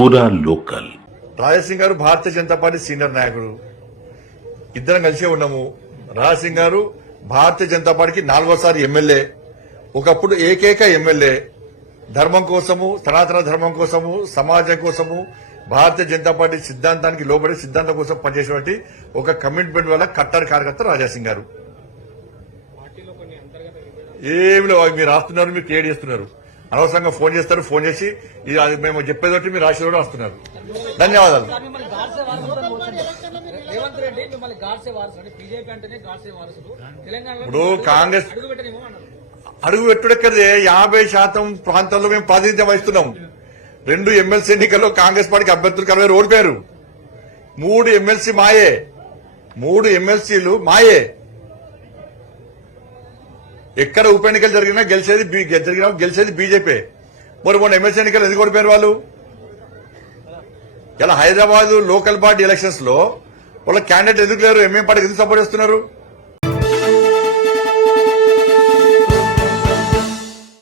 పూరా లోకల్. రాజాసింగ్ గారు Bharatiya Janata party senior నాయకుడు, ఇద్దరం కలిసే ఉన్నాము. రాజాసింగ్ గారు భారతీయ జనతా పార్టీకి 4వ సారి ఎమ్మెల్యే, ఒకప్పుడు ఏకైక ఎమ్మెల్యే. ధర్మం కోసము, సనాతన ధర్మం కోసము, సమాజం కోసము, భారతీయ జనతా పార్టీ సిద్ధాంతానికి లోబడి సిద్ధాంతం కోసం పనిచేసేటువంటి ఒక కమిట్మెంట్ వల్ల కట్టర్ కార్యకర్త రాజాసింగ్ గారు. ఏమి మీరు రాస్తున్నారు, మీరు క్రియేట్ చేస్తున్నారు. అనవసరంగా ఫోన్ చేస్తారు, ఫోన్ చేసి అది మేము చెప్పేదోటి మీరు రాసేది కూడా వస్తున్నారు. ధన్యవాదాలు. ఇప్పుడు కాంగ్రెస్ అడుగు పెట్టుడెక్కదే 50% ప్రాంతాల్లో మేము ప్రాతినిధ్యం వహిస్తున్నాం. 2 ఎమ్మెల్సీ ఎన్నికల్లో కాంగ్రెస్ పార్టీకి అభ్యర్థులు 40 ఓడిపోయారు. 3 ఎమ్మెల్సీ మాయే, 3 ఎమ్మెల్సీలు మాయే. ఎక్కడ ఉప ఎన్నికలు జరిగినా గెలిచేది బీజేపీ. మరి మొన్న ఎమ్మెల్సీ ఎన్నికలు ఎందుకు ఓడిపోయారు వాళ్ళు? ఇలా హైదరాబాద్ లోకల్ బాడీ ఎలక్షన్స్ లో వాళ్ళ క్యాండిడేట్ ఎందుకు లేరు? ఎంఎం పార్టీకి ఎందుకు సపోర్ట్ చేస్తున్నారు?